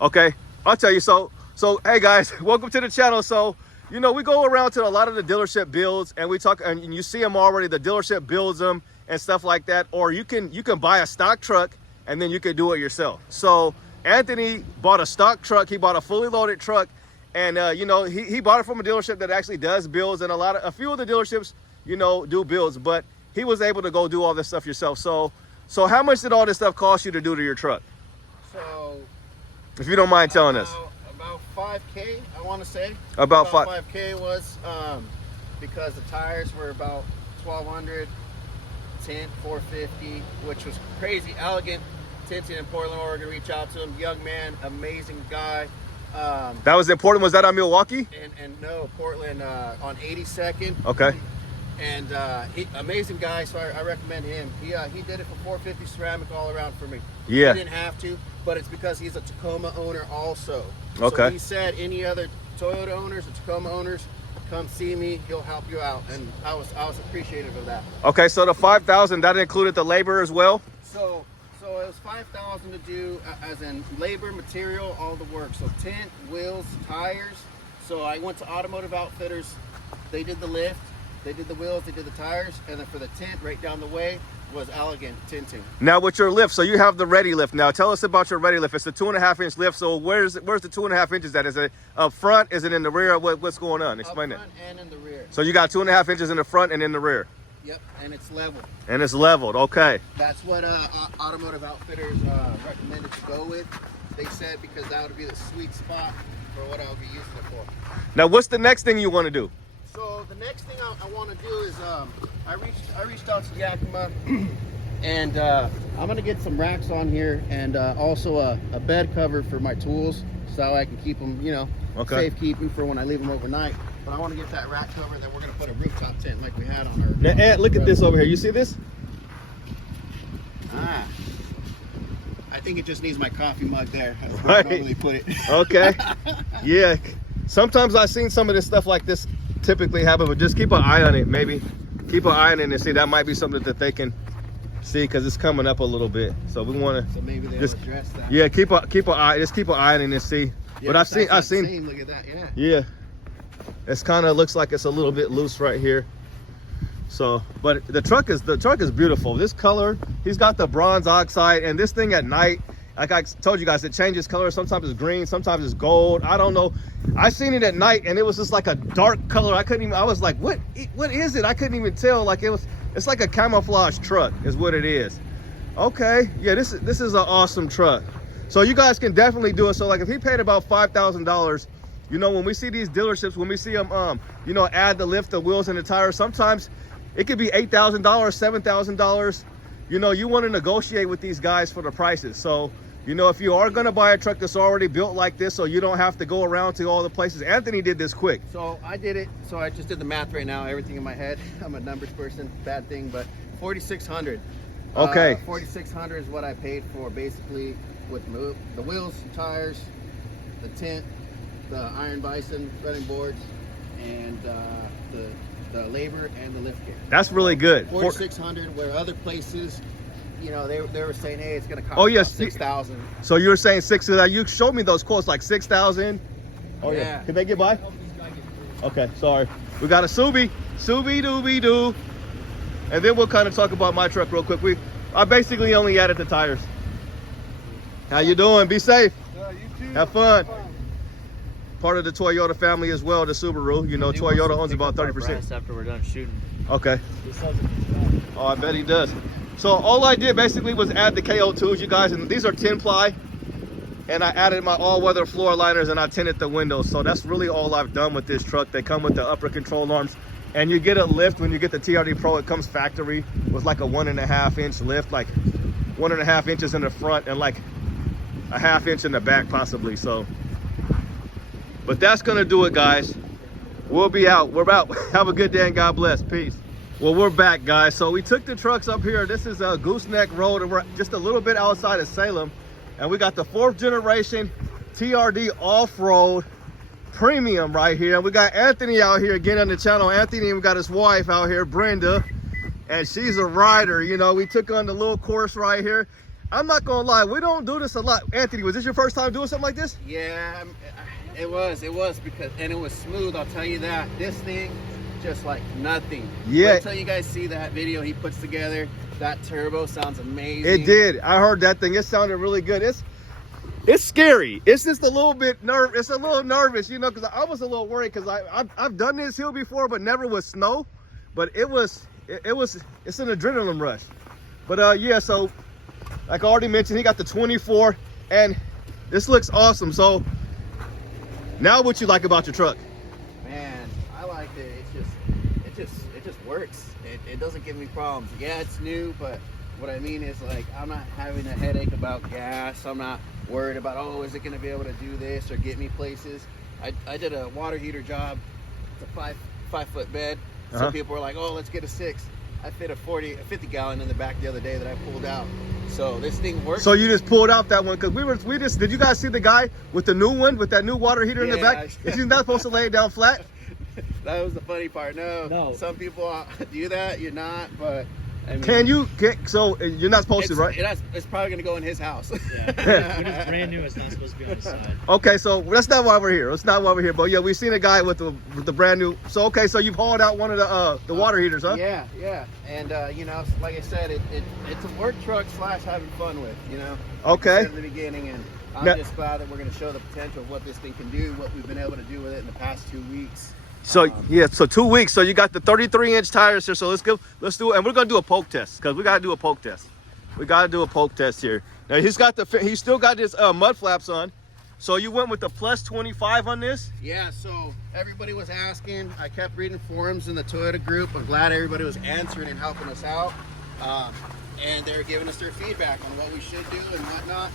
Okay, I'll tell you. So hey guys, welcome to the channel. So you know, we go around to a lot of the dealership builds, and we talk, and you see them already. The dealership builds them and stuff like that, or you can buy a stock truck and then you can do it yourself. So Anthony bought a stock truck. He bought a fully loaded truck, and you know, he bought it from a dealership that actually does builds, and a few of the dealerships, you know, do builds, but he was able to go do all this stuff yourself. So how much did all this stuff cost you to do to your truck? So, if you don't mind telling us. About 5K, I want to say. About 5K was because the tires were about 1,200, tint 450, which was crazy. Elegant Tinted in Portland, Oregon. Reach out to him, young man, amazing guy. That was in Portland. Was that on Milwaukee? And no, Portland on 82nd. Okay. And amazing guy, so I recommend him. He did it for 450 ceramic all around for me. Yeah. He didn't have to, but it's because he's a Tacoma owner also. Okay. So he said any other Toyota owners or Tacoma owners, come see me, he'll help you out. And I was appreciative of that. Okay, so the 5,000, that included the labor as well? So it was 5,000 to do as in labor, material, all the work. So tint, wheels, tires. So I went to Automotive Outfitters. They did the lift. They did the wheels, they did the tires, and then for the tint right down the way was Elegant Tinting. Now with your lift, so you have the ready lift. Now tell us about your ready lift. It's a 2.5 inch lift. So where's the 2.5 inches at? Is it up front? Is it in the rear? What's going on? Explain it. Up front and in the rear. So you got 2.5 inches in the front and in the rear. Yep, and it's level. And it's leveled, okay. That's what Automotive Outfitters recommended to go with. They said because that would be the sweet spot for what I'll be using it for. Now what's the next thing you want to do? So the next thing I want to do is I reached out to Yakima, and I'm gonna get some racks on here, and also a bed cover for my tools, so I can keep them, you know, safekeeping for when I leave them overnight. But I want to get that rack cover, then we're gonna put a rooftop tent like we had on our. Now, Ed, look at this over here. You see this? I think it just needs my coffee mug there. That's where Right. I normally put it. Okay. Yeah. Sometimes I've seen some of this stuff like this typically happen, but just keep an eye on it. Maybe keep an eye on it and see. That might be something that they can see because it's coming up a little bit. So we want to. So maybe they'll just address that. Yeah, keep an eye. Just keep an eye on it and see. Yeah, but I've seen. Look at that. Yeah. Yeah. It's kind of looks like it's a little bit loose right here. So, but the truck is beautiful. This color, he's got the bronze oxide, and this thing at night, like I told you guys, it changes color. Sometimes it's green, sometimes it's gold. I don't know. I seen it at night, and it was just like a dark color. I was like, what is it? I couldn't even tell. Like it's like a camouflage truck is what it is. Okay, yeah, this is an awesome truck. So you guys can definitely do it. So like if he paid about $5,000, you know, when we see these dealerships, when we see them, you know, add the lift, the wheels, and the tires, sometimes it could be $8,000, $7,000. You know, you want to negotiate with these guys for the prices. So, you know, if you are going to buy a truck that's already built like this, so you don't have to go around to all the places. Anthony did this quick. So I did it. So I just did the math right now. Everything in my head. I'm a numbers person. Bad thing, but 4,600. Okay. 4,600 is what I paid for basically with the wheels, tires, the tint, the Iron Bison running boards, and the labor and the lift kit. That's really good. 4,600, where other places, you know, they were saying, hey, it's gonna cost 6,000. So you were saying 6,000. You showed me those quotes like 6,000. Oh yeah. Can they get by? Okay, sorry. We got a Subi dooby doo, and then we'll kind of talk about my truck real quick. I basically only added the tires. How you doing? Be safe. You too. Have fun. Part of the Toyota family as well, the Subaru. You know, Toyota owns about 30%. After we're done shooting. Okay. Oh, I bet he does. So all I did basically was add the KO2s, you guys, and these are 10 ply. And I added my all-weather floor liners and I tinted the windows. So that's really all I've done with this truck. They come with the upper control arms. And you get a lift when you get the TRD Pro. It comes factory with like a 1.5 inch lift, like 1.5 inches in the front and like a 1/2 inch in the back possibly. So, but that's gonna do it, guys. We'll be out. We're out. Have a good day and God bless. Peace. Well, we're back, guys. So we took the trucks up here. This is a Gooseneck Road, and we're just a little bit outside of Salem. And we got the 4th generation TRD off-road premium right here. And we got Anthony out here again on the channel. Anthony, we got his wife out here, Brenda, and she's a rider. You know, we took on the little course right here. I'm not gonna lie, we don't do this a lot. Anthony, was this your first time doing something like this? Yeah, it was because, and it was smooth, I'll tell you that. This thing, just like nothing. Yeah. Wait till you guys see that video he puts together. That turbo sounds amazing. It did. I heard that thing. It sounded really good. It's scary. It's just a little bit It's a little nervous, you know, because I was a little worried because I've done this hill before, but never with snow. But it's an adrenaline rush. But yeah, so like I already mentioned, he got the 24, and this looks awesome. So now, what you like about your truck? Man, I like it. It just works. It doesn't give me problems. Yeah, it's new, but what I mean is, like, I'm not having a headache about gas. I'm not worried about, oh, is it going to be able to do this or get me places. I did a water heater job. It's a 5-foot bed. Some people were like, oh, let's get a 6. I fit a 50 gallon in the back the other day that I pulled out. So this thing works. So you just pulled out that one because did you guys see the guy with the new one with that new water heater in the back? Is he not supposed to lay it down flat? That was the funny part. No. Some people do that. You're not, but I mean, so you're not supposed to, right? It's probably gonna go in his house. Yeah. When it's brand new, it's not supposed to be on the side. Okay, so that's not why we're here. That's not why we're here. But yeah, we've seen a guy with the brand new. So okay, so you've hauled out one of the water heaters, huh? Yeah. And you know, like I said, it's a work truck / having fun with. You know. Okay. Like I said in the beginning, and I'm just glad that we're gonna show the potential of what this thing can do, what we've been able to do with it in the past 2 weeks. So yeah, so 2 weeks. So you got the 33-inch tires here. So let's do it, and we're gonna do a poke test because we gotta do a poke test. We gotta do a poke test here. Now he's still got his mud flaps on. So you went with the plus 25 on this? Yeah. So everybody was asking. I kept reading forums in the Toyota group. I'm glad everybody was answering and helping us out, and they're giving us their feedback on what we should do and whatnot.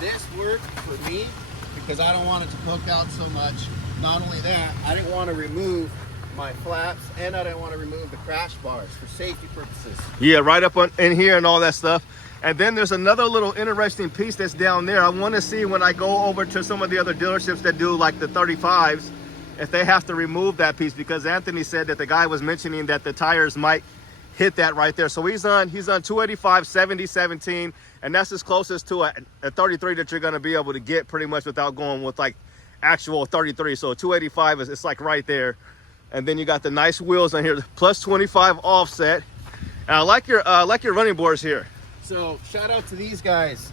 This worked for me because I don't want it to poke out so much. Not only that, I didn't want to remove my flaps, and I didn't want to remove the crash bars for safety purposes. Yeah, right up in here and all that stuff. And then there's another little interesting piece that's down there. I want to see when I go over to some of the other dealerships that do like the 35s, if they have to remove that piece, because Anthony said that the guy was mentioning that the tires might hit that right there. So he's on 285 70/17, and that's as closest to a 33 that you're going to be able to get pretty much without going with like actual 33. So 285 it's like right there. And then you got the nice wheels on here, plus 25 offset. And I like your running boards here. So shout out to these guys.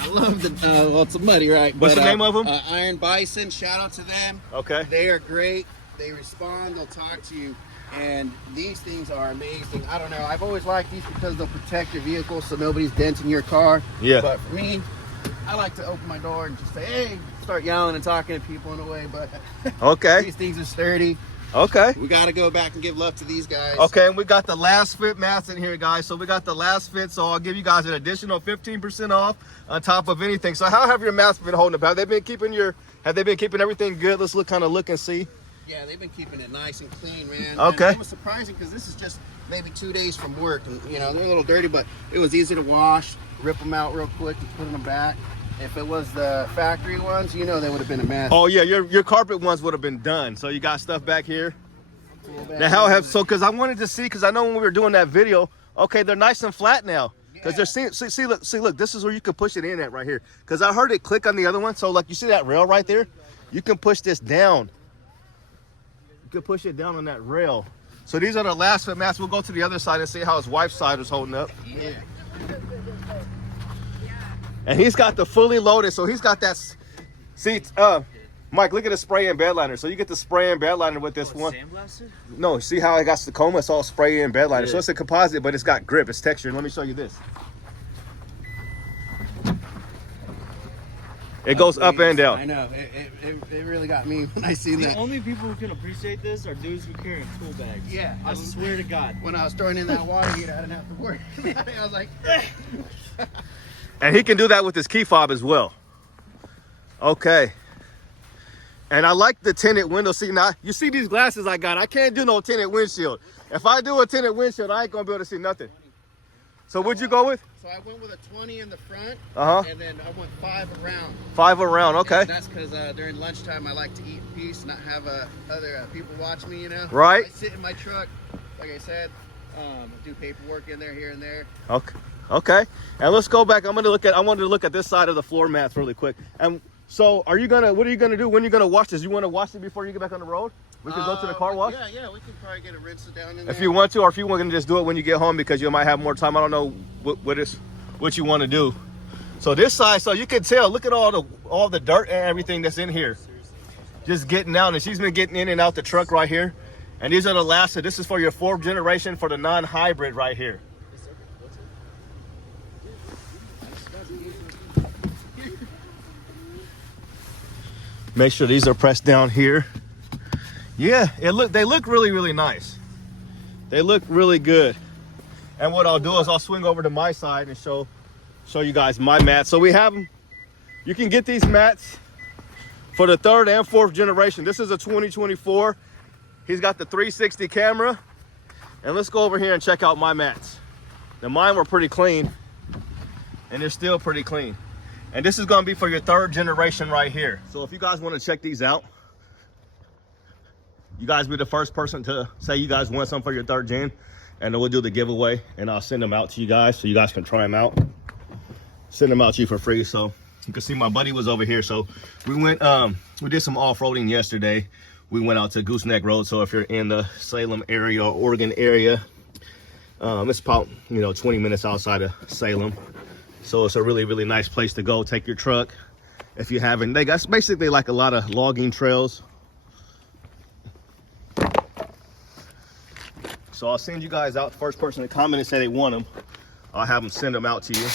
I love the well, it's muddy, right? What's the name of them? Iron Bison. Shout out to them. Okay. They are great. They respond. They'll talk to you. And these things are amazing. I don't know. I've always liked these because they'll protect your vehicle so nobody's denting your car. Yeah. But for me, I like to open my door and just say, hey, start yelling and talking to people in a way. But okay. These things are sturdy. Okay. We got to go back and give love to these guys. Okay, and we got the lasfit mats in here, guys. So we got the lasfit. So I'll give you guys an additional 15% off on top of anything. So how have your mats been holding up? Have they been keeping everything good? Let's look and see. Yeah, they've been keeping it nice and clean, man. Okay. And it was surprising because this is just maybe 2 days from work, and you know they're a little dirty, but it was easy to wash, rip them out real quick, and put them back. If it was the factory ones, you know, they would have been a mess. Oh yeah, your carpet ones would have been done. So you got stuff back here. Now because I wanted to see, because I know when we were doing that video, okay, they're nice and flat now. Because they're see look, this is where you can push it in at right here. Because I heard it click on the other one. So like you see that rail right there, you can push this down. You can push it down on that rail. So these are the lasfit mats. We'll go to the other side and see how his wife's side is holding up. Yeah. And he's got the fully loaded, so he's got that. See, Mike, look at the spray and bed liner. So you get the spray and bed liner with this one. Sandblasted? No, see how I got Tacoma? It's all spray and bed liner. Yeah. So it's a composite, but it's got grip, it's texture. Let me show you this. It goes up and down. I know. It really got me when I seen that. The only people who can appreciate this are dudes who carry tool bags. Yeah. I swear to God. When I was throwing in that water heater, I didn't have to worry. I was like... And he can do that with his key fob as well. Okay. And I like the tinted window. See, now, you see these glasses I got. I can't do no tinted windshield. If I do a tinted windshield, I ain't going to be able to see nothing. So what'd you go with? So I went with a 20 in the front, and then I went 5 around. 5 around, okay. And that's because during lunchtime, I like to eat in peace, not have other people watch me, you know? Right. I sit in my truck, like I said, do paperwork in there, here and there. Okay. Okay. And let's go back. I wanted to look at this side of the floor mats really quick. And so what are you gonna do when you're gonna wash this? You want to wash it before you get back on the road? We can go to the car wash? Yeah, we can probably get it rinsed down in there. If you want to, or if you want to just do it when you get home because you might have more time. I don't know what you want to do. So this side, so you can tell, look at all the dirt and everything that's in here. Just getting out, and she's been getting in and out the truck right here. And these are the last, so this is for your 4th generation for the non-hybrid right here. Make sure these are pressed down here. Yeah, they look really, really nice. They look really good. And what I'll do is I'll swing over to my side and show you guys my mats. So we have them. You can get these mats for the 3rd and 4th generation. This is a 2024. He's got the 360 camera. And let's go over here and check out my mats. Now mine were pretty clean, and they're still pretty clean. And this is gonna be for your 3rd generation right here. So if you guys wanna check these out, you guys be the first person to say you guys want some for your 3rd gen, and then we'll do the giveaway, and I'll send them out to you guys so you guys can try them out. Send them out to you for free. So you can see my buddy was over here. So we went, we did some off-roading yesterday. We went out to Gooseneck Road. So if you're in the Salem area or Oregon area, it's about 20 minutes outside of Salem. So it's a really, really nice place to go. Take your truck if you haven't. They got basically like a lot of logging trails. So I'll send you guys out. First person to comment and say they want them, I'll have them send them out to you.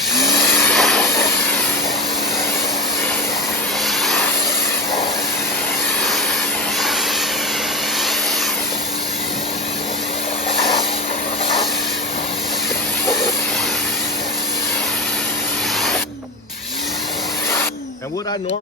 And what I normally